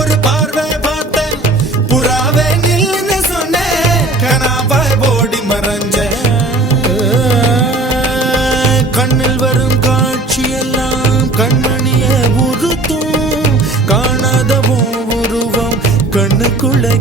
ஒரு பார்வை பார்த்தேன் புறாவே நில்லுன்னு சொன்னேன் கனாவாய் ஓடி மறைஞ்ச கண்ணில் வரும் காட்சியெல்லாம் கண்மணிய உறுத்தும் காணாத உருவம் கண்ணுக்குள்ளே